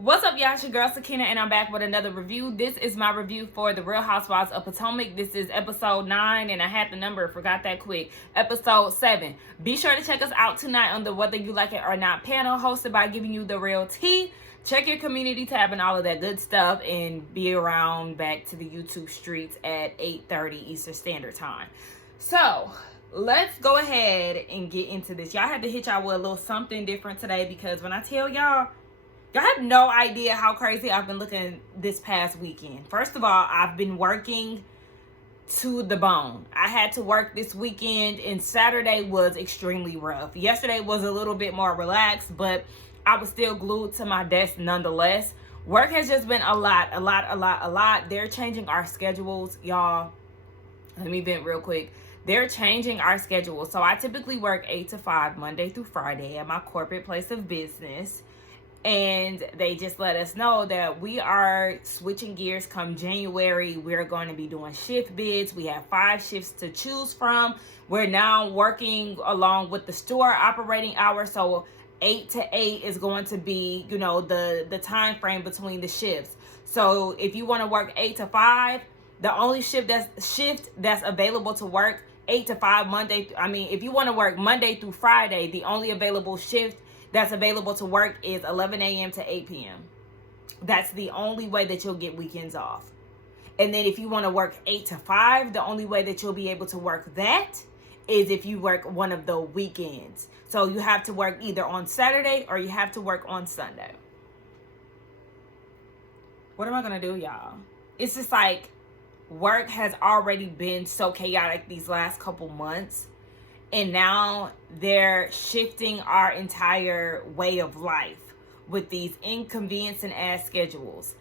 What's up, y'all? It's your girl Sakina, and I'm back with another review. This is my review for the Real Housewives of Potomac. This is episode 9, and I had the number, forgot that quick. Episode 7. Be sure to check us out tonight on the Whether You Like It or Not panel, hosted by Giving You the Real Tea. Check your community tab and all of that good stuff, and be around back to the YouTube streets at 8:30 Eastern Standard Time. So let's go ahead and get into this. Y'all had to hit y'all with a little something different today, because when I tell y'all have no idea how crazy I've been looking this past weekend. First of all, I've been working to the bone. I had to work this weekend, and Saturday was extremely rough. Yesterday was a little bit more relaxed, but I was still glued to my desk nonetheless. Work has just been a lot. They're changing our schedules, y'all. Let me vent real quick. They're changing our schedule. So I typically work 8 to 5 Monday through Friday at my corporate place of business. And they just let us know that we are switching gears come January. We're going to be doing shift bids. We have 5 shifts to choose from. We're now working along with the store operating hours. So 8 to 8 is going to be, the time frame between the shifts. So if you want to work 8 to 5, the only shift that's available to work 8 to 5 if you want to work Monday through Friday, the only available shift that's available to work is 11 a.m. to 8 p.m. That's the only way that you'll get weekends off. And then if you want to work 8 to 5, the only way that you'll be able to work that is if you work one of the weekends. So you have to work either on Saturday or you have to work on Sunday. What am I going to do, y'all? It's just like work has already been so chaotic these last couple months. And now they're shifting our entire way of life with these inconveniencing ass schedules.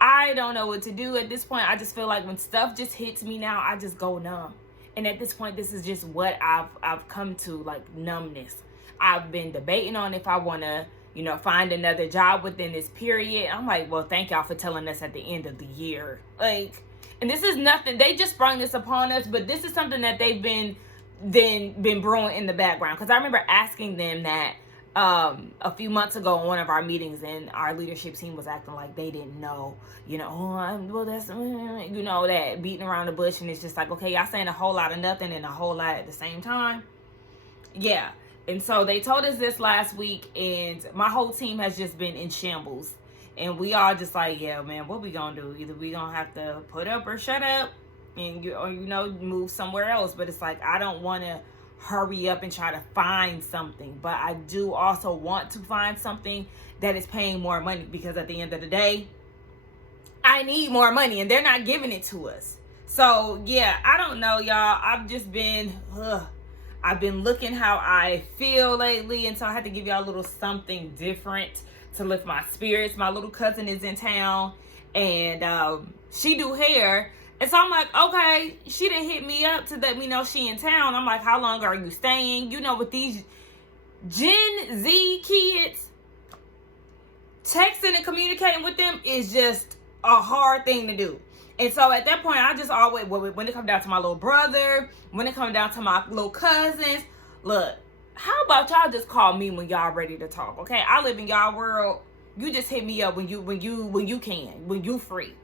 I don't know what to do at this point. I just feel like when stuff just hits me now, I just go numb. And at this point, this is just what I've come to, like numbness. I've been debating on if I want to, find another job within this period. I'm like, well, thank y'all for telling us at the end of the year. And this is nothing. They just sprung this upon us, but this is something that they've been brewing in the background, because I remember asking them that a few months ago in one of our meetings, and our leadership team was acting like they didn't know, that's that beating around the bush, and it's just like, okay, y'all saying a whole lot of nothing and a whole lot at the same time. Yeah. And so they told us this last week, and my whole team has just been in shambles, and we all just like, yeah, man, what we gonna do? Either we gonna have to put up or shut up, and move somewhere else. But it's like, I don't want to hurry up and try to find something, but I do also want to find something that is paying more money, because at the end of the day, I need more money, and they're not giving it to us. So yeah, I don't know, y'all. I've been looking how I feel lately, and so I had to give y'all a little something different to lift my spirits. My little cousin is in town, and she do hair. And so I'm like, okay, she didn't hit me up to let me know she in town. I'm like, how long are you staying? With these Gen Z kids, texting and communicating with them is just a hard thing to do. And so at that point, I just always, when it comes down to my little brother, when it comes down to my little cousins, look, how about y'all just call me when y'all ready to talk, okay? I live in y'all world. You just hit me up when you free.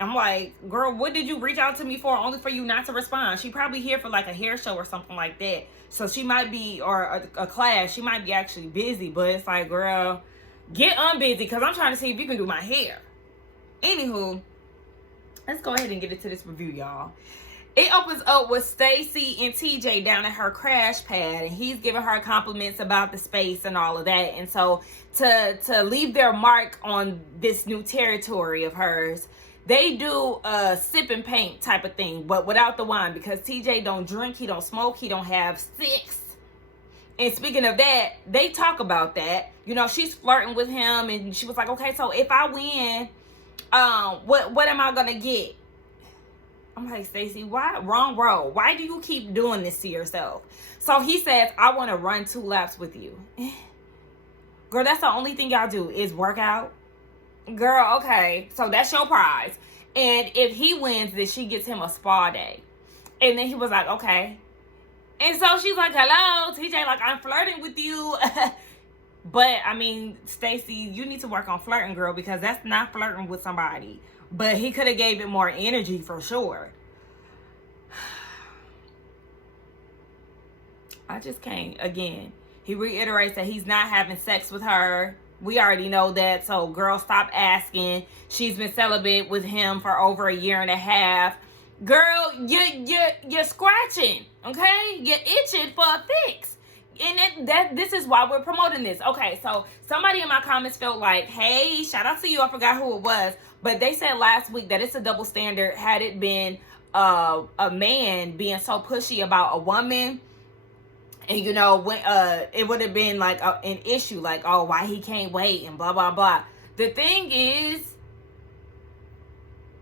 I'm like, girl, what did you reach out to me for? Only for you not to respond. She probably here for like a hair show or something like that. So she might be, or a class, she might be actually busy. But it's like, girl, get unbusy, because I'm trying to see if you can do my hair. Anywho, let's go ahead and get into this review, y'all. It opens up with Stacy and TJ down at her crash pad, and he's giving her compliments about the space and all of that. And so to leave their mark on this new territory of hers, they do a sip and paint type of thing, but without the wine, because TJ don't drink, he don't smoke, he don't have sex. And speaking of that, they talk about that. She's flirting with him, and she was like, okay, so if I win, what am I gonna get? I'm like, Stacey, why? Wrong road. Why do you keep doing this to yourself? So he says, I want to run 2 laps with you. Girl, that's the only thing y'all do is work out. Girl, okay, so that's your prize. And if he wins, then she gets him a spa day. And then he was like, okay. And so she's like, hello, TJ, like, I'm flirting with you. But I mean, Stacey, you need to work on flirting, girl, because that's not flirting with somebody. But he could have gave it more energy for sure. I just can't. Again, he reiterates that he's not having sex with her. We already know that. So, girl, stop asking. She's been celibate with him for over a year and a half. Girl, you're scratching, okay? You're itching for a fix. And this is why we're promoting this. Okay, so somebody in my comments felt like, hey, shout out to you. I forgot who it was. But they said last week that it's a double standard had it been a man being so pushy about a woman. And, you know, when it would have been like an issue, like, oh, why he can't wait and blah, blah, blah. The thing is,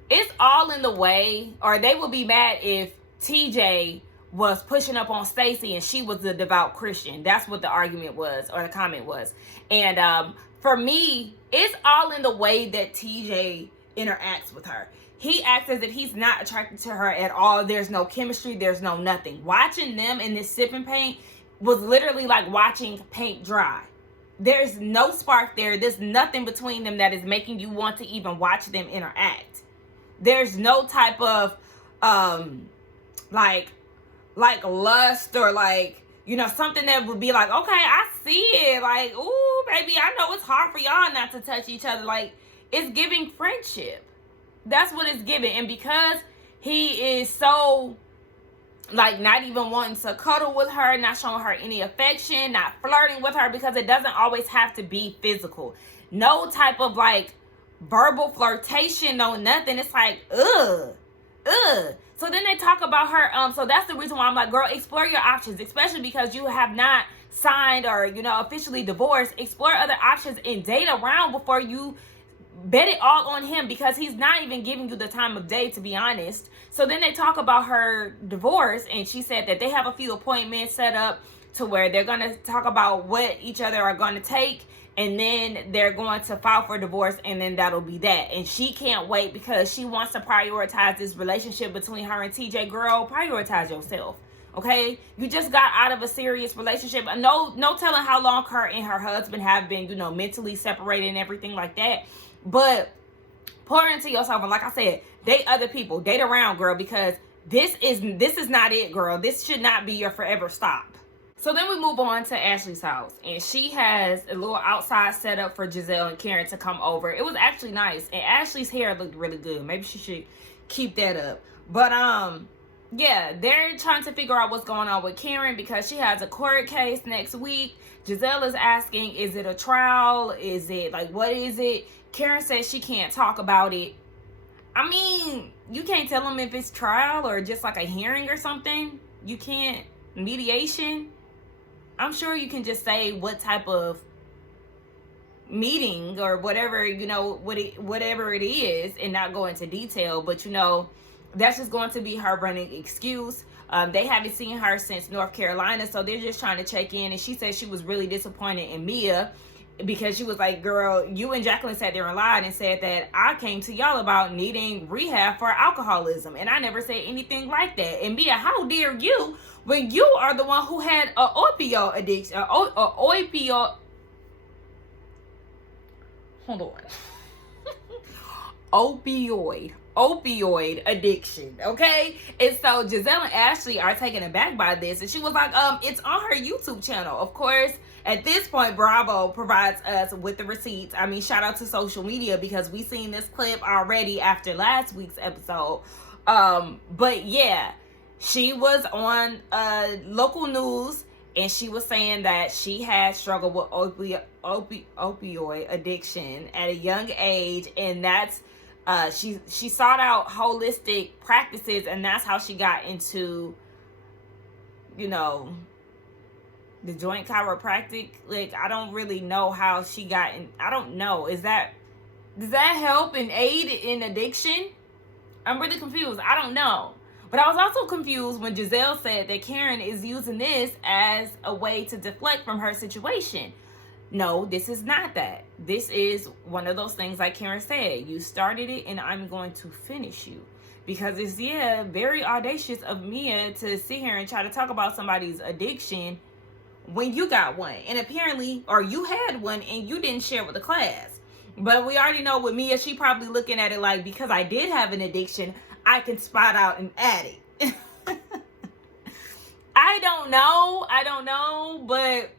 it's all in the way, or they would be mad if TJ was pushing up on Stacey and she was a devout Christian. That's what the argument was, or the comment was. And for me, it's all in the way that TJ interacts with her. He acts as if he's not attracted to her at all. There's no chemistry. There's no nothing. Watching them in this sipping paint was literally like watching paint dry. There's no spark there. There's nothing between them that is making you want to even watch them interact. There's no type of like lust or like, you know, something that would be like, okay, I see it. Like, ooh, baby, I know it's hard for y'all not to touch each other. Like, it's giving friendship. That's what it's giving. And because he is so, like, not even wanting to cuddle with her, not showing her any affection, not flirting with her, because it doesn't always have to be physical. No type of, like, verbal flirtation, no nothing. It's like, ugh. So then they talk about her. So that's the reason why I'm like, girl, explore your options, especially because you have not signed or, you know, officially divorced. Explore other options and date around before you bet it all on him, because he's not even giving you the time of day, to be honest. So then they talk about her divorce, and she said that they have a few appointments set up to where they're going to talk about what each other are going to take, and then they're going to file for divorce, and then that'll be that. And she can't wait because she wants to prioritize this relationship between her and TJ. Girl, prioritize yourself. Okay, you just got out of a serious relationship. No telling how long her and her husband have been, you know, mentally separated and everything like that. But pour into yourself, and like I said, date other people, date around, girl, because this is not it, girl. This should not be your forever stop. So then we move on to Ashley's house, and she has a little outside setup for Giselle and Karen to come over. It was actually nice, and Ashley's hair looked really good. Maybe she should keep that up. But yeah, they're trying to figure out what's going on with Karen because she has a court case next week. Giselle is asking, is it a trial? Is it, like, what is it? Karen says she can't talk about it. I mean, you can't tell them if it's trial or just like a hearing or something. You can't. Mediation. I'm sure you can just say what type of meeting or whatever, you know, whatever it is, and not go into detail. But, you know, that's just going to be her running excuse. They haven't seen her since North Carolina, so they're just trying to check in. And she said she was really disappointed in Mia, because she was like, girl, you and Jacqueline sat there and lied and said that I came to y'all about needing rehab for alcoholism, and I never said anything like that. And Mia, how dare you, when you are the one who had an opioid addiction, opioid opioid addiction, okay? And so Giselle and Ashley are taken aback by this, and she was like, it's on her YouTube channel. Of course, at this point, Bravo provides us with the receipts. I mean, shout out to social media, because we seen this clip already after last week's episode. But yeah, she was on local news, and she was saying that she had struggled with opioid addiction at a young age, and that's she sought out holistic practices, and that's how she got into, you know, the joint chiropractic. Like, I don't really know how she got in. I don't know. Does that help and aid in addiction? I'm really confused. I don't know. But I was also confused when Giselle said that Karen is using this as a way to deflect from her situation. No, this is not that. This is one of those things, like Karen said, you started it and I'm going to finish you. Because it's, yeah, very audacious of Mia to sit here and try to talk about somebody's addiction when you got one. And apparently, or you had one and you didn't share with the class. But we already know with Mia, she probably looking at it like, because I did have an addiction, I can spot out an addict. I don't know, but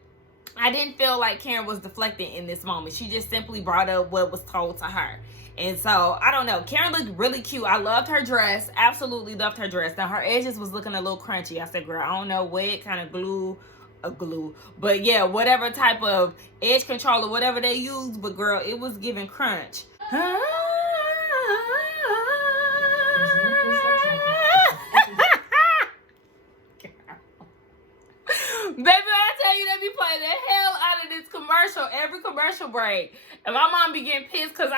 I didn't feel like Karen was deflecting in this moment. She just simply brought up what was told to her. And so, I don't know. Karen looked really cute. I loved her dress. Absolutely loved her dress. Now, her edges was looking a little crunchy. I said, girl, I don't know what kind of glue. But yeah, whatever type of edge control or whatever they use. But girl, it was giving crunch. Baby, I tell you, they be playing the hell out of this commercial every commercial break. And my mom be getting pissed because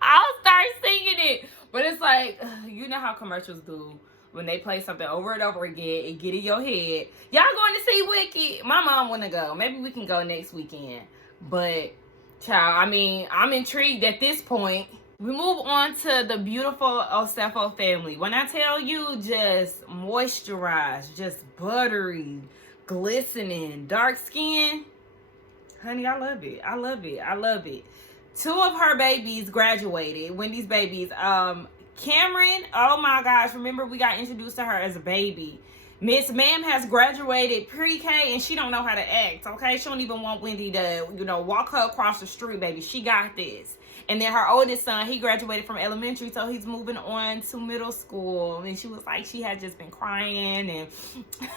I'll start singing it. But it's like, you know how commercials do. When they play something over and over again, it get in your head. Y'all going to see Wicked? My mom want to go. Maybe we can go next weekend. But, child, I mean, I'm intrigued at this point. We move on to the beautiful Osefo family. When I tell you, just moisturized, just buttery, glistening, dark skin. Honey, I love it. I love it. I love it. 2 of her babies graduated. Wendy's babies. Cameron, oh my gosh, remember we got introduced to her as a baby. Miss Ma'am has graduated pre-K and she don't know how to act, okay? She don't even want Wendy to, walk her across the street, baby. She got this. And then her oldest son, he graduated from elementary, so he's moving on to middle school. And she was like, she had just been crying, and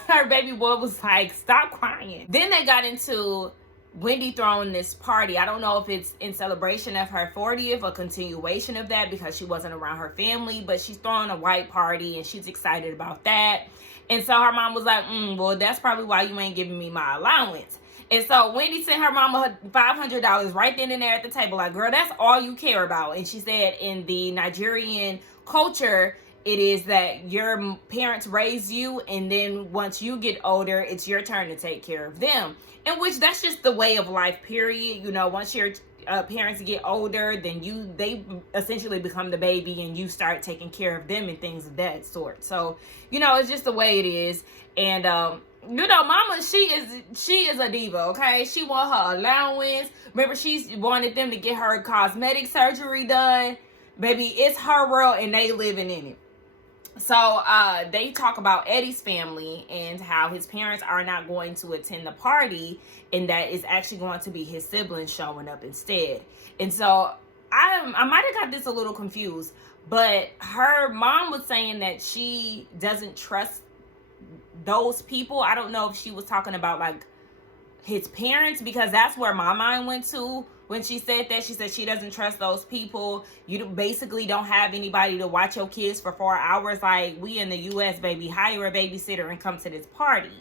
her baby boy was like, stop crying. Then they got into Wendy throwing this party. I don't know if it's in celebration of her 40th or continuation of that because she wasn't around her family, but she's throwing a white party and she's excited about that. And so her mom was like, well, that's probably why you ain't giving me my allowance. And so Wendy sent her mama $500 right then and there at the table. Like, girl, that's all you care about. And she said in the Nigerian culture, it is that your parents raise you, and then once you get older, it's your turn to take care of them. In which that's just the way of life, period. Once your parents get older, then they essentially become the baby, and you start taking care of them and things of that sort. So, it's just the way it is. And mama, she is a diva, okay? She want her allowance. Remember, she wanted them to get her cosmetic surgery done. Baby, it's her world, and they living in it. So they talk about Eddie's family and how his parents are not going to attend the party, and that it's actually going to be his siblings showing up instead. And so I might have got this a little confused, but her mom was saying that she doesn't trust those people. I don't know if she was talking about like his parents, because that's where my mind went to when she said that. She said she doesn't trust those people. You basically don't have anybody to watch your kids for 4 hours. Like, we in the U.S., baby, hire a babysitter and come to this party.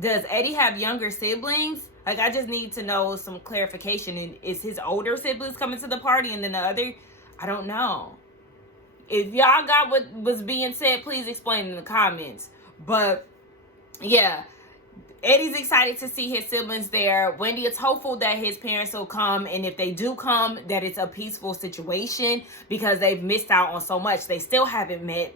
Does Eddie have younger siblings? Like, I just need to know some clarification. And is his older siblings coming to the party and then the other? I don't know. If y'all got what was being said, please explain in the comments. But yeah, Eddie's excited to see his siblings there. Wendy is hopeful that his parents will come, and if they do come, that it's a peaceful situation, because they've missed out on so much. They still haven't met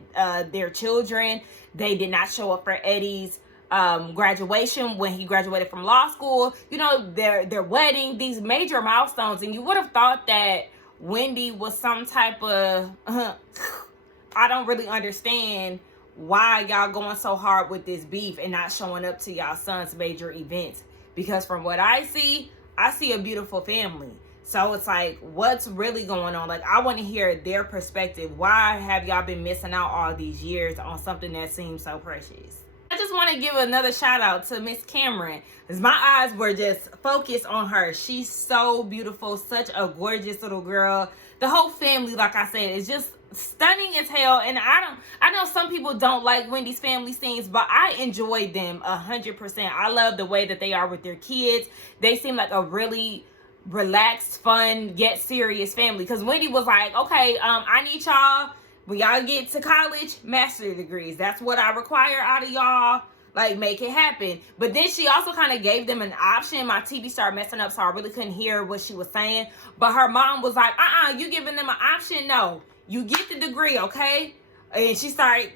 their children. They did not show up for Eddie's graduation when he graduated from law school. Their wedding, these major milestones, and you would have thought that Wendy was some type of I don't really understand why y'all going so hard with this beef and not showing up to y'all son's major events. Because from what I see a beautiful family. So it's like, what's really going on? Like, I want to hear their perspective. Why have y'all been missing out all these years on something that seems so precious? I just want to give another shout out to Miss Cameron, because my eyes were just focused on her. She's so beautiful, such a gorgeous little girl. The whole family, like I said, is just stunning as hell. And I know some people don't like Wendy's family scenes, but I enjoyed them 100%. I love the way that they are with their kids. They seem like a really relaxed, fun, yet serious family. Because Wendy was like, okay, I need y'all, when y'all get to college, master's degrees. That's what I require out of y'all. Like, make it happen. But then she also kind of gave them an option. My TV started messing up, so I really couldn't hear what she was saying. But her mom was like, you giving them an option? No. You get the degree, okay? And she started,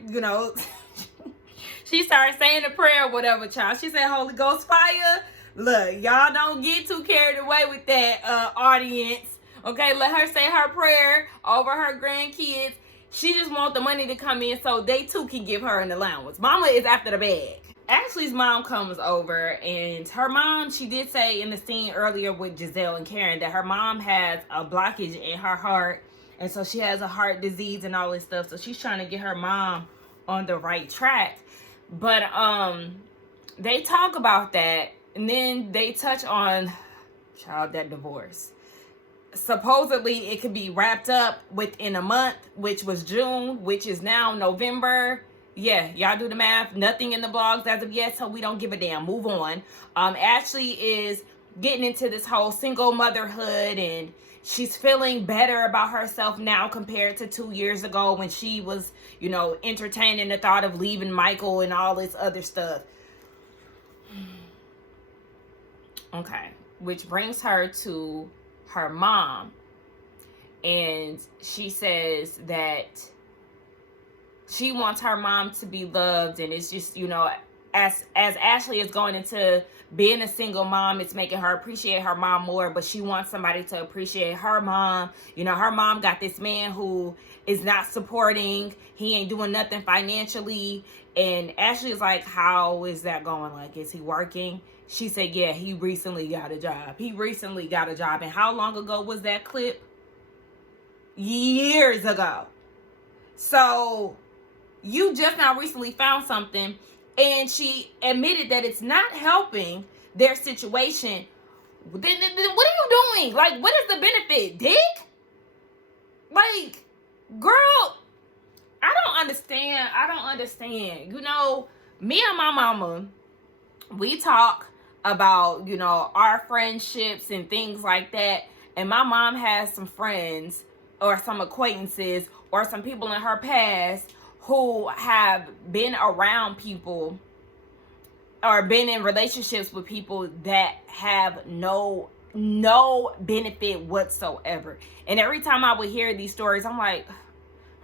She started saying the prayer or whatever, child. She said, Holy Ghost fire. Look, y'all don't get too carried away with that, audience. Okay, let her say her prayer over her grandkids. She just want the money to come in so they too can give her an allowance. Mama is after the bag. Ashley's mom comes over, and her mom, she did say in the scene earlier with Giselle and Karen that her mom has a blockage in her heart, and so she has a heart disease and all this stuff. So she's trying to get her mom on the right track. But they talk about that, and then they touch on that divorce. Supposedly it could be wrapped up within a month, which was June, which is now November. Yeah, y'all do the math. Nothing in the blogs as of yet, so we don't give a damn. Move on. Ashley is getting into this whole single motherhood, and she's feeling better about herself now compared to 2 years ago when she was, entertaining the thought of leaving Michael and all this other stuff. Okay, which brings her to her mom, and she says that she wants her mom to be loved, and it's just, as Ashley is going into being a single mom, it's making her appreciate her mom more, but she wants somebody to appreciate her mom. Her mom got this man who is not supporting, he ain't doing nothing financially, and Ashley is like, how is that going? Like, is he working? She said, yeah, he recently got a job. And how long ago was that clip? Years ago. So you just now recently found something, and she admitted that it's not helping their situation. Then what are you doing? Like, what is the benefit? Dick? Like, girl, I don't understand. Me and my mama, we talk about, our friendships and things like that. And my mom has some friends or some acquaintances or some people in her past who have been around people or been in relationships with people that have no benefit whatsoever. And every time I would hear these stories, I'm like,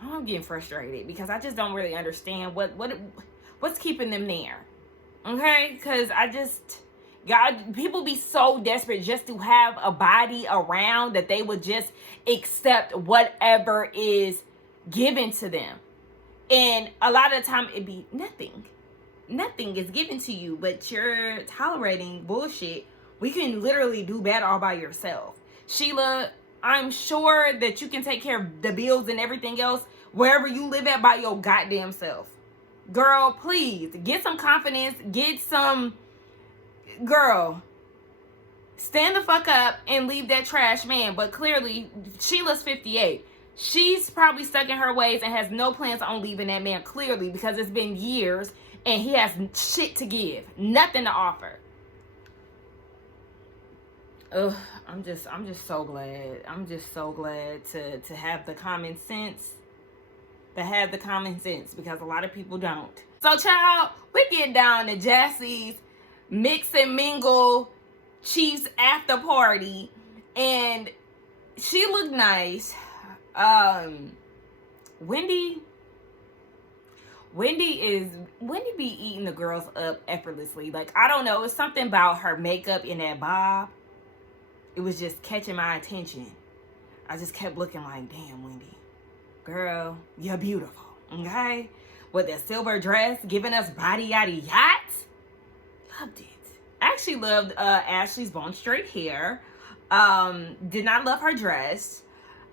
I'm getting frustrated because I just don't really understand what's keeping them there. Okay? Because God, people be so desperate just to have a body around that they would just accept whatever is given to them. And a lot of the time it be nothing. Nothing is given to you, but you're tolerating bullshit. We can literally do that all by yourself. Sheila, I'm sure that you can take care of the bills and everything else wherever you live at by your goddamn self. Girl, please get some confidence, girl, stand the fuck up and leave that trash man. But clearly, Sheila's 58. She's probably stuck in her ways and has no plans on leaving that man, clearly, because it's been years and he has shit to give, nothing to offer. Ugh, I'm just so glad. I'm just so glad to have the common sense. Because a lot of people don't. So, child, we get down to Jesse's mix and mingle Chiefs after party, and she looked nice. Wendy be eating the girls up effortlessly. Like, I don't know, it's something about her makeup in that bob. It was just catching my attention. I just kept looking like, damn, Wendy, girl, you're beautiful. Okay, with that silver dress, giving us body yaddy yachts. Loved it. I actually loved Ashley's bone straight hair. Did not love her dress.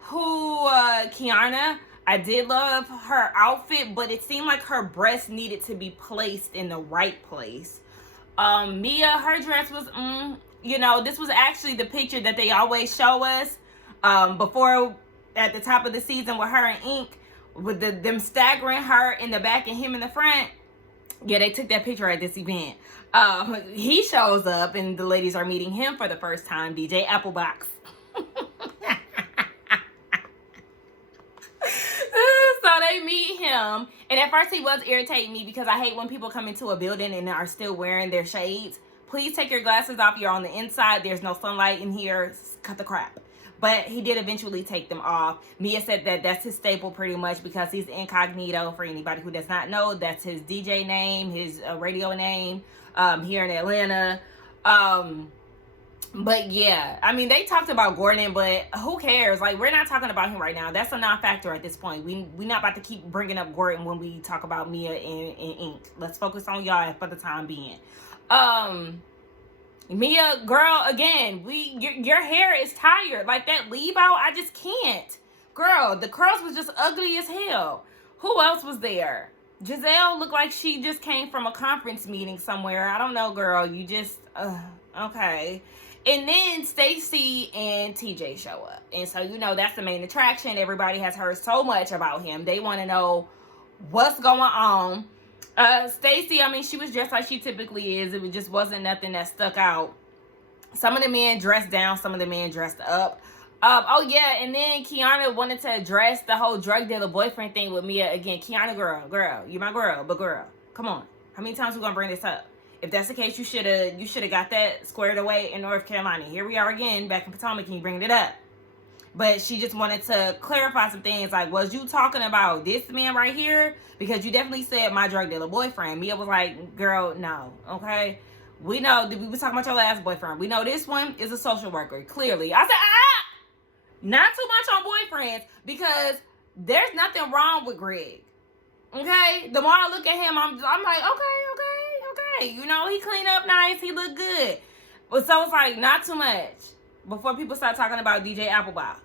Kiana, I did love her outfit, but it seemed like her breast needed to be placed in the right place. Mia, her dress was, this was actually the picture that they always show us before at the top of the season with her and Ink, with them staggering her in the back and him in the front. Yeah, they took that picture at this event. He shows up and the ladies are meeting him for the first time, DJ Applebox. So they meet him, and at first he was irritating me because I hate when people come into a building and are still wearing their shades. please take your glasses off. You're on the inside. There's no sunlight in here. Cut the crap. But he did eventually take them off. Mia said that that's his staple pretty much because he's incognito. For anybody who does not know, that's his DJ name, his radio name here in Atlanta. But yeah, I mean, they talked about Gordon, but who cares? Like, we're not talking about him right now. That's a non-factor at this point. We're not about to keep bringing up Gordon when we talk about Mia and Ink. Let's focus on y'all for the time being. Mia, girl, again, your hair is tired. Like, that leave out, I just can't. Girl, the curls was just ugly as hell. Who else was there? Giselle looked like she just came from a conference meeting somewhere. I don't know, girl. You just, okay. And then Stacey and TJ show up. And so, you know, that's the main attraction. Everybody has heard so much about him. They want to know what's going on. Stacey, I mean, she was dressed like she typically is. It just wasn't nothing that stuck out. Some of the men dressed down. Some of the men dressed up. Oh, yeah. And then Kiana wanted to address the whole drug dealer boyfriend thing with Mia again. Kiana, girl, you my girl. But girl, come on. How many times we going to bring this up? If that's the case, you should have got that squared away in North Carolina. Here we are again, back in Potomac, and you bringing it up. But she just wanted to clarify some things, like, was you talking about this man right here? Because you definitely said my drug dealer boyfriend. Mia was like, girl, no, okay? We know, we was talking about your last boyfriend. We know this one is a social worker, clearly. I said, not too much on boyfriends, because there's nothing wrong with Greg, okay? The more I look at him, I'm like, okay. You know, he cleaned up nice. He looked good. But so it's like, not too much before people start talking about DJ Applebox.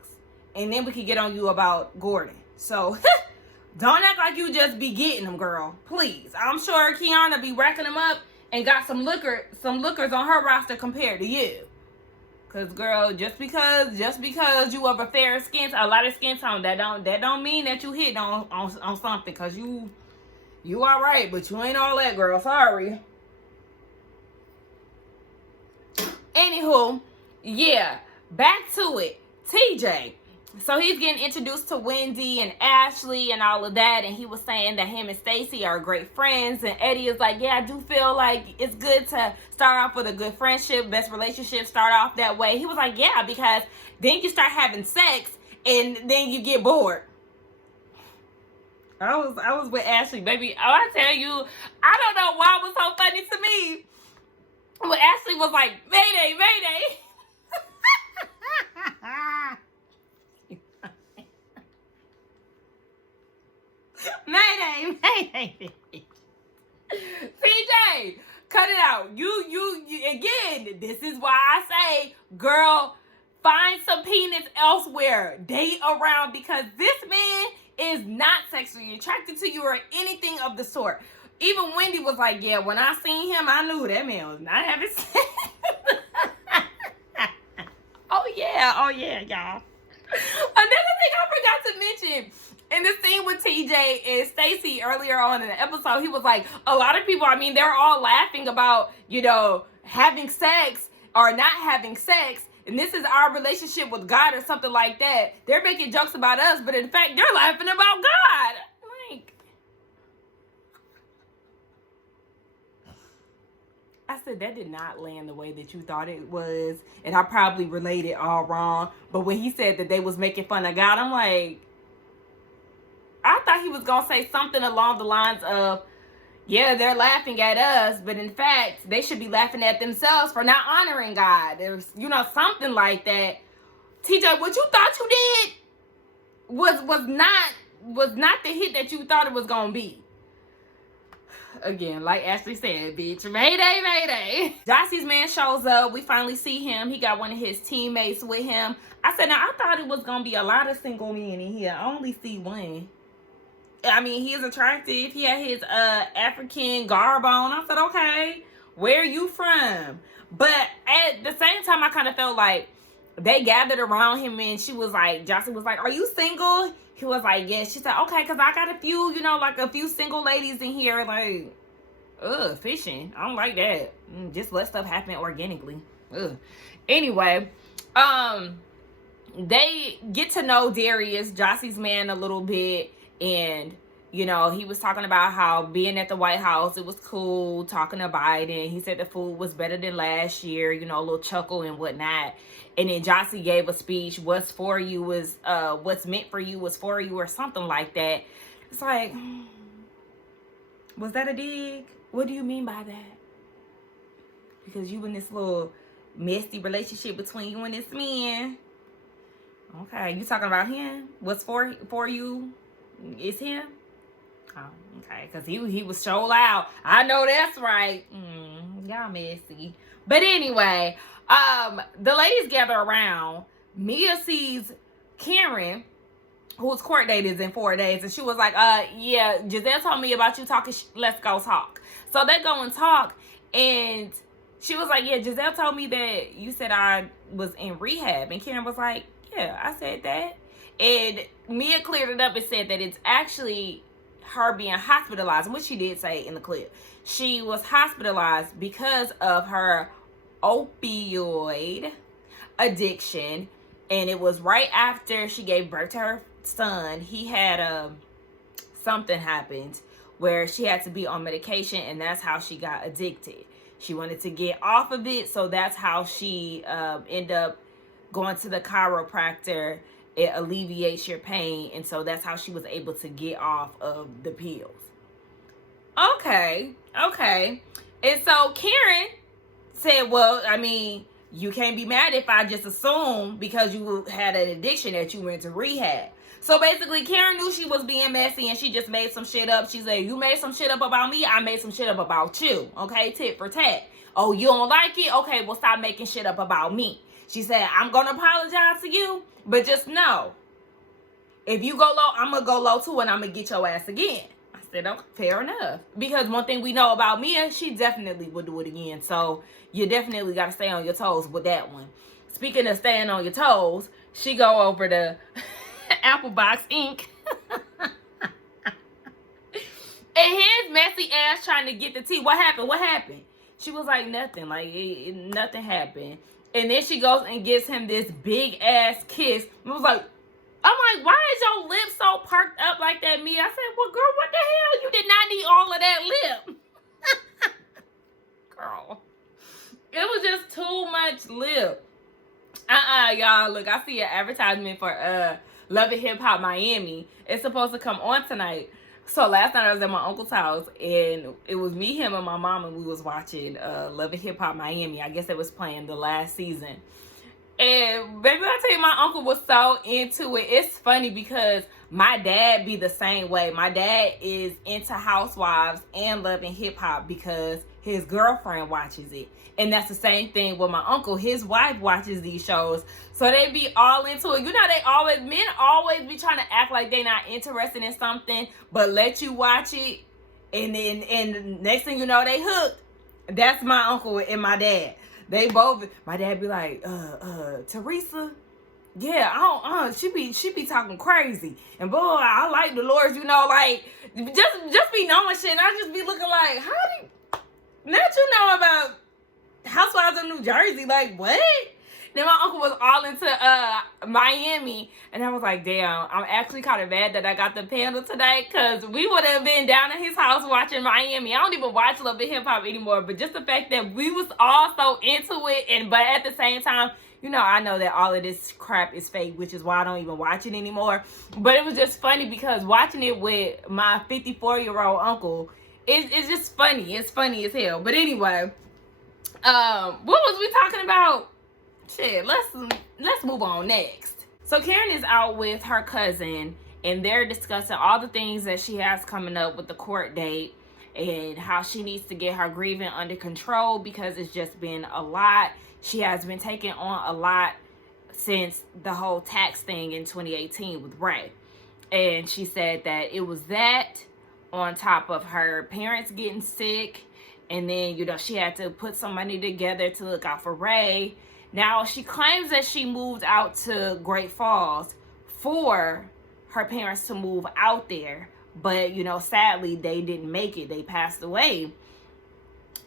And then we can get on you about Gordon. So, don't act like you just be getting them, girl. Please. I'm sure Kiana be racking them up and got some lookers on her roster compared to you. Because, girl, just because you have a fair skin, a lot of skin tone, that don't mean that you hit on something. Because you all right, but you ain't all that, girl. Sorry. Anywho, yeah, back to it. TJ. So he's getting introduced to Wendy and Ashley and all of that, and he was saying that him and Stacey are great friends, and Eddie is like, yeah, I do feel like it's good to start off with a good friendship, best relationship, start off that way. He was like, yeah, because then you start having sex, and then you get bored. I was with Ashley, baby. Oh, I tell you, I don't know why it was so funny to me. When Ashley was like, Mayday, Mayday. Mayday, Mayday. CJ, cut it out. You again, this is why I say, girl, find some penis elsewhere. Date around, because this man is not sexually attracted to you or anything of the sort. Even Wendy was like, yeah, when I seen him, I knew that man was not having sex. Oh, yeah, y'all. Another thing I forgot to mention, in the scene with TJ and Stacey earlier on in the episode, he was like, a lot of people, I mean, they're all laughing about, you know, having sex or not having sex. And this is our relationship with God or something like that. They're making jokes about us, but in fact, they're laughing about God. Like, I said, that did not land the way that you thought it was. And I probably related all wrong. But when he said that they was making fun of God, I'm like, I thought he was going to say something along the lines of, yeah, they're laughing at us, but in fact, they should be laughing at themselves for not honoring God. There's, you know, something like that. TJ, what you thought you did was not the hit that you thought it was gonna be. Again, like Ashley said, bitch, Mayday, Mayday. Jossie's man shows up. We finally see him. He got one of his teammates with him. I said, now, I thought it was gonna be a lot of single men in here. I only see one. I mean, he is attractive. He had his African garb on. I said, okay, where are you from? But at the same time, I kind of felt like they gathered around him and she was like, Jossie was like, are you single? He was like, yes. She said, okay, because I got a few, you know, like a few single ladies in here. Like, fishing. I don't like that. Just let stuff happen organically. Anyway, they get to know Darius, Jossie's man, a little bit. And You know, he was talking about how being at the White House, it was cool, talking to Biden. He said the food was better than last year, you know, a little chuckle and whatnot. And then Jossie gave a speech, what's for you was, what's meant for you was for you, or something like that. It's like, was that a dig? What do you mean by that? Because you in this little messy relationship between you and this man. Okay, you talking about him? What's for you is him? Oh, okay, because he was so loud. I know that's right. Y'all messy. But anyway, the ladies gather around. Mia sees Karen, whose court date is in 4 days, and she was like, yeah, Giselle told me about you talking. Let's go talk. So they go and talk, and she was like, yeah, Giselle told me that you said I was in rehab. And Karen was like, yeah, I said that. And Mia cleared it up and said that it's actually her being hospitalized, which she did say in the clip. She was hospitalized because of her opioid addiction, and it was right after she gave birth to her son. He had something happened where she had to be on medication, and that's how she got addicted. She wanted to get off of it, so that's how she ended up going to the chiropractor. It alleviates your pain, and so that's how she was able to get off of the pills. Okay. And so Karen said, well, I mean, you can't be mad if I just assume because you had an addiction that you went to rehab. So basically, Karen knew she was being messy, and she just made some shit up. She said, you made some shit up about me, I made some shit up about you. Okay, tit for tat. Oh, you don't like it? Okay, well, stop making shit up about me. She said, I'm going to apologize to you, but just know, if you go low, I'm going to go low too, and I'm going to get your ass again. I said, okay, fair enough. Because one thing we know about Mia, she definitely would do it again. So you definitely got to stay on your toes with that one. Speaking of staying on your toes, she go over to Apple Box Inc. And his messy ass trying to get the tea. What happened? She was like, nothing. Like, nothing happened. And then she goes and gives him this big ass kiss. I was like, I'm like, why is your lips so perked up like that, Mia? I said, well, girl, what the hell? You did not need all of that lip. Girl. It was just too much lip. Y'all. Look, I see an advertisement for Love and Hip Hop Miami. It's supposed to come on tonight. So last night I was at my uncle's house, and it was me, him, and my mom, and we was watching Love and Hip Hop Miami. I guess it was playing the last season. And baby, I tell you, my uncle was so into it. It's funny because my dad be the same way. My dad is into Housewives and Love and Hip Hop because his girlfriend watches it. And that's the same thing with my uncle. His wife watches these shows. So they be all into it. You know, men always be trying to act like they not interested in something, but let you watch it. And next thing you know, they hooked. That's my uncle and my dad. They both, my dad be like, Teresa, yeah, I don't, she be talking crazy. And boy, I like Dolores, you know, like, just be knowing shit. And I just be looking like, how do you, not you know about Housewives of New Jersey? Like, what? Then my uncle was all into Miami, and I was like, damn, I'm actually kind of mad that I got the panel today, because we would have been down at his house watching Miami. I don't even watch Love and Hip Hop anymore, but just the fact that we was all so into it, but at the same time, you know, I know that all of this crap is fake, which is why I don't even watch it anymore. But it was just funny because watching it with my 54-year-old uncle, it's just funny. It's funny as hell. But anyway, what was we talking about? Shit, let's move on next. So Karen is out with her cousin, and they're discussing all the things that she has coming up with the court date and how she needs to get her grieving under control because it's just been a lot. She has been taking on a lot since the whole tax thing in 2018 with Ray. And she said that it was that on top of her parents getting sick, and then, you know, she had to put some money together to look out for Ray. Now, she claims that she moved out to Great Falls for her parents to move out there. But, you know, sadly, they didn't make it. They passed away.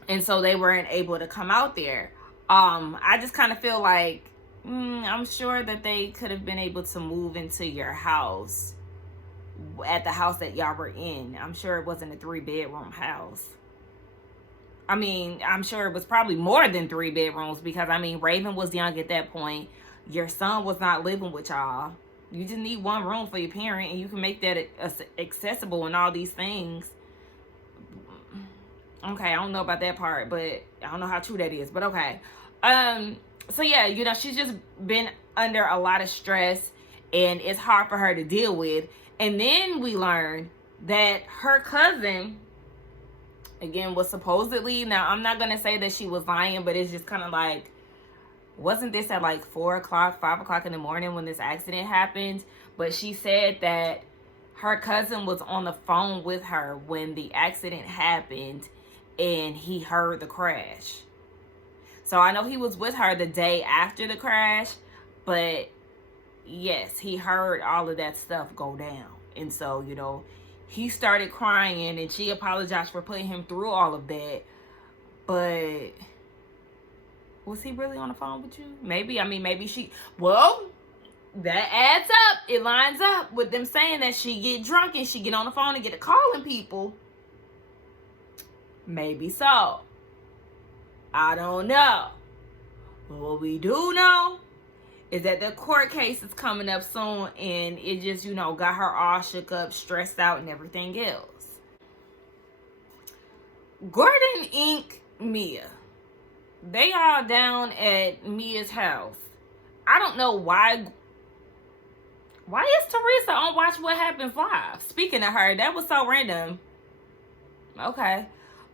And so they weren't able to come out there. I just kind of feel like, I'm sure that they could have been able to move into your house at the house that y'all were in. I'm sure it wasn't a 3-bedroom house. I mean, I'm sure it was probably more than 3 bedrooms because, I mean, Raven was young at that point. Your son was not living with y'all. You just need one room for your parent, and you can make that accessible and all these things. Okay, I don't know about that part, but I don't know how true that is, but okay. So yeah, you know, she's just been under a lot of stress, and it's hard for her to deal with. And then we learned that her cousin, again, was supposedly, now I'm not gonna say that she was lying, but it's just kind of like, wasn't this at like 4 o'clock, 5 o'clock in the morning when this accident happened? But she said that her cousin was on the phone with her when the accident happened and he heard the crash. So I know he was with her the day after the crash, but yes, he heard all of that stuff go down. And so, you know, he started crying and she apologized for putting him through all of that. But was he really on the phone with you? Maybe. I mean, maybe she... Well, that adds up. It lines up with them saying that she get drunk and she get on the phone and get to calling people. Maybe so. I don't know. But what we do know is that the court case is coming up soon, and it just, you know, got her all shook up, stressed out, and everything else. Gordon, Ink, Mia. They all down at Mia's house. I don't know why. Why is Teresa on Watch What Happens Live? Speaking of her, that was so random. Okay.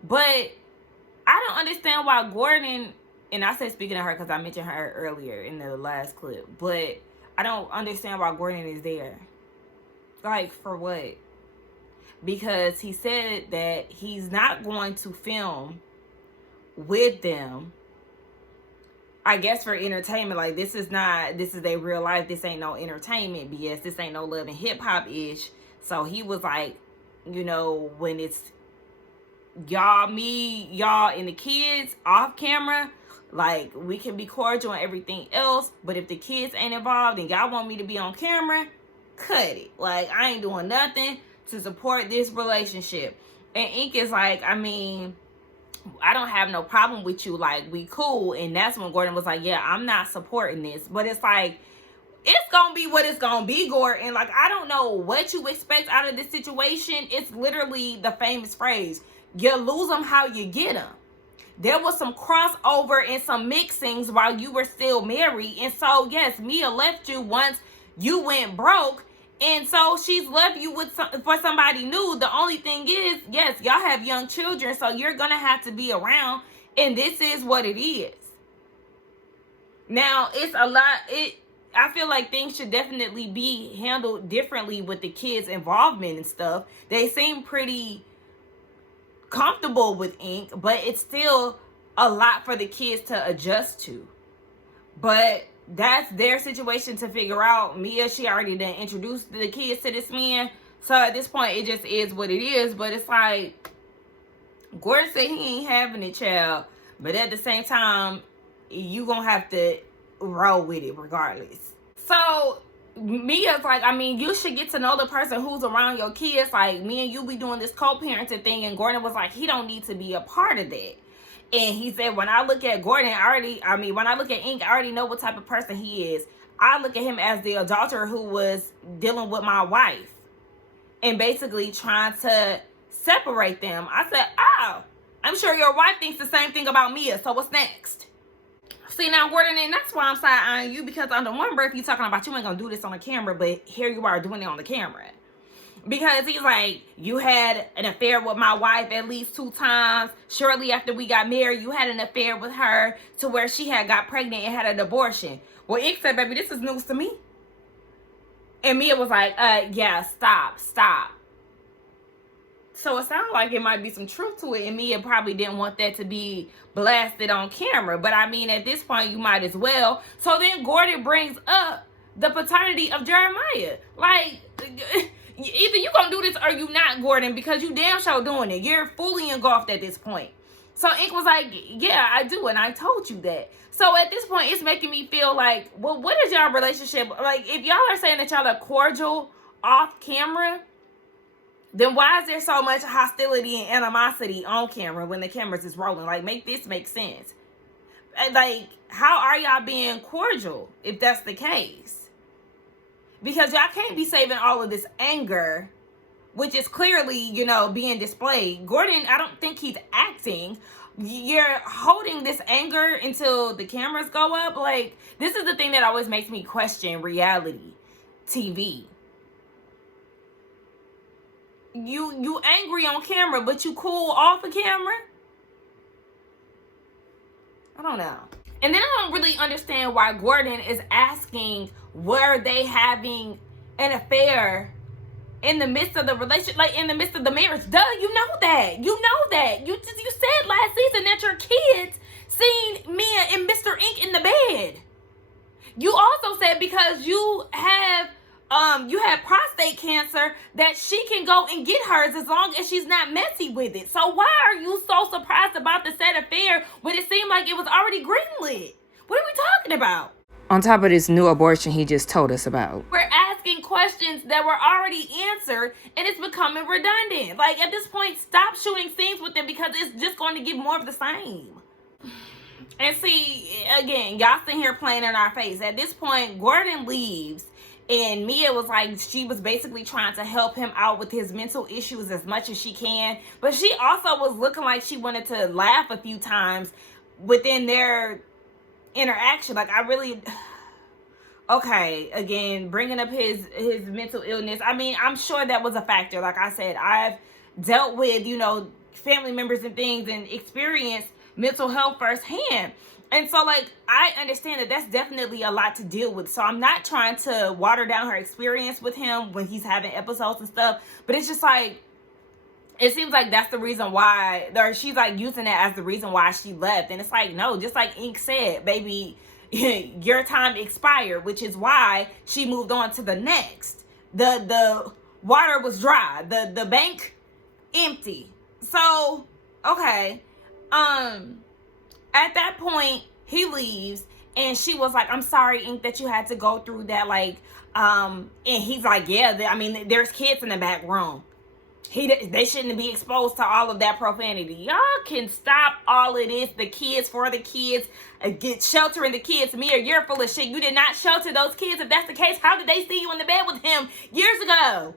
But I don't understand why Gordon, and I said speaking of her because I mentioned her earlier in the last clip, but I don't understand why Gordon is there. Like, for what? Because he said that he's not going to film with them, I guess, for entertainment. Like, this is their real life. This ain't no entertainment BS. This ain't no Love and Hip Hop ish. So he was like, you know, when it's y'all, me, y'all, and the kids off camera, like, we can be cordial and everything else, but if the kids ain't involved and y'all want me to be on camera, cut it. Like, I ain't doing nothing to support this relationship. And Ink is like, I mean, I don't have no problem with you, like, we cool. And that's when Gordon was like, yeah, I'm not supporting this. But it's like, it's gonna be what it's gonna be, Gordon. Like, I don't know what you expect out of this situation. It's literally the famous phrase, you lose them how you get them. There was some crossover and some mixings while you were still married. And so, yes, Mia left you once you went broke. And so she's left you with for somebody new. The only thing is, yes, y'all have young children, so you're going to have to be around. And this is what it is. Now, it's a lot. I feel like things should definitely be handled differently with the kids' involvement and stuff. They seem pretty comfortable with Ink, but it's still a lot for the kids to adjust to. But that's their situation to figure out. Mia, she already done introduced the kids to this man, so at this point it just is what it is. But it's like, Gordon said he ain't having a child, but at the same time, you gonna have to roll with it regardless. So Mia's like, I mean, you should get to know the person who's around your kids. Like, me and you be doing this co-parenting thing. And Gordon was like, he don't need to be a part of that. And he said, when I look at Gordon, when I look at Ink, I already know what type of person he is. I look at him as the adulterer who was dealing with my wife and basically trying to separate them. I said, oh, I'm sure your wife thinks the same thing about Mia. So what's next? See, now, Gordon, and that's why I'm side-eyeing you, because under one breath, you're talking about you ain't gonna do this on the camera, but here you are doing it on the camera. Because he's like, you had an affair with my wife at least 2 times. Shortly after we got married, you had an affair with her to where she had got pregnant and had an abortion. Well, Ink said, baby, this is news to me. And Mia was like, yeah, stop. So it sounds like it might be some truth to it, and Mia probably didn't want that to be blasted on camera. But I mean, at this point, you might as well. So then Gordon brings up the paternity of Jeremiah. Like, either you gonna do this or you not, Gordon, because you damn sure doing it. You're fully engulfed at this point. So Ink was like, yeah, I do, and I told you that. So at this point, it's making me feel like, well, what is y'all relationship? Like, if y'all are saying that y'all are cordial off camera, then why is there so much hostility and animosity on camera when the cameras is rolling? Like, make this make sense. Like, how are y'all being cordial if that's the case? Because y'all can't be saving all of this anger, which is clearly, you know, being displayed. Gordon, I don't think he's acting. You're holding this anger until the cameras go up. Like, this is the thing that always makes me question reality TV. You angry on camera, but you cool off of camera? I don't know. And then I don't really understand why Gordon is asking, were they having an affair in the midst of the relationship, like in the midst of the marriage? Duh, you know that. You know that. You said last season that your kids seen Mia and Mr. Ink in the bed. You also said because you have prostate cancer that she can go and get hers as long as she's not messy with it. So why are you so surprised about the said affair when it seemed like it was already greenlit? What are we talking about? On top of this new abortion he just told us about. We're asking questions that were already answered, and it's becoming redundant. Like, at this point, stop shooting scenes with them because it's just going to give more of the same. And see, again, y'all sitting here playing in our face. At this point, Gordon leaves, and Mia was like, she was basically trying to help him out with his mental issues as much as she can. But she also was looking like she wanted to laugh a few times within their interaction. Like, I really... Okay, again, bringing up his mental illness. I mean, I'm sure that was a factor. Like I said, I've dealt with, you know, family members and things and experienced mental health firsthand. And so, like, I understand that that's definitely a lot to deal with. So I'm not trying to water down her experience with him when he's having episodes and stuff. But it's just like, it seems like that's the reason why, or she's like using that as the reason why she left. And it's like, no, just like Ink said, baby, your time expired, which is why she moved on to the next. The water was dry, the bank empty. So, okay. At that point, he leaves, and she was like, I'm sorry, Ink, that you had to go through that. Like, and he's like, yeah, I mean, there's kids in the back room. They shouldn't be exposed to all of that profanity. Y'all can stop all of this. The kids, for the kids, get sheltering the kids. Mia, you're full of shit. You did not shelter those kids. If that's the case, how did they see you in the bed with him years ago?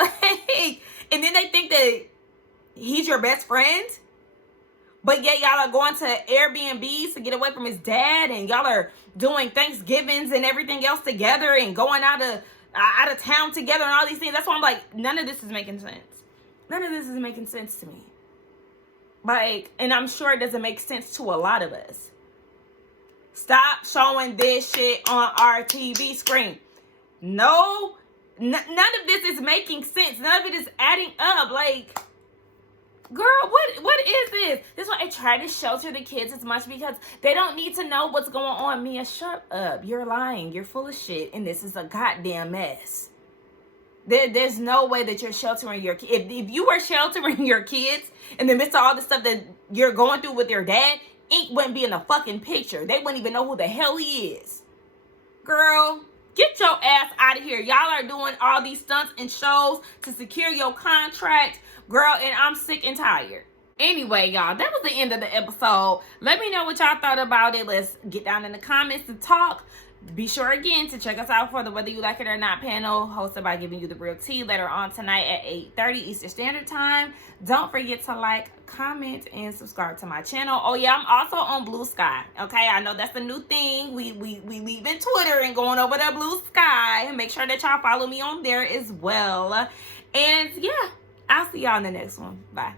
And then they think that he's your best friend? But yet y'all are going to Airbnbs to get away from his dad, and y'all are doing Thanksgivings and everything else together and going out of town together and all these things. That's why I'm like, none of this is making sense. None of this is making sense to me. Like, and I'm sure it doesn't make sense to a lot of us. Stop showing this shit on our TV screen. No, none of this is making sense. None of it is adding up. Like, girl, what is this? This is why I try to shelter the kids as much, because they don't need to know what's going on. Mia, shut up. You're lying. You're full of shit, and this is a goddamn mess. There's no way that you're sheltering your kids. If you were sheltering your kids in the midst of all the stuff that you're going through with your dad, Ink wouldn't be in the fucking picture. They wouldn't even know who the hell he is. Girl, get your ass out of here. Y'all are doing all these stunts and shows to secure your contract. Girl, and I'm sick and tired. Anyway, y'all, that was the end of the episode. Let me know what y'all thought about it. Let's get down in the comments to talk. Be sure again to check us out for the Whether You Like It or Not panel, hosted by Giving You the Real Tea, later on tonight at 8:30 Eastern Standard Time. Don't forget to like, comment, and subscribe to my channel. Oh yeah, I'm also on BlueSky. Okay, I know that's a new thing. We leaving Twitter and going over to BlueSky. Make sure that y'all follow me on there as well. And yeah, I'll see y'all in the next one. Bye.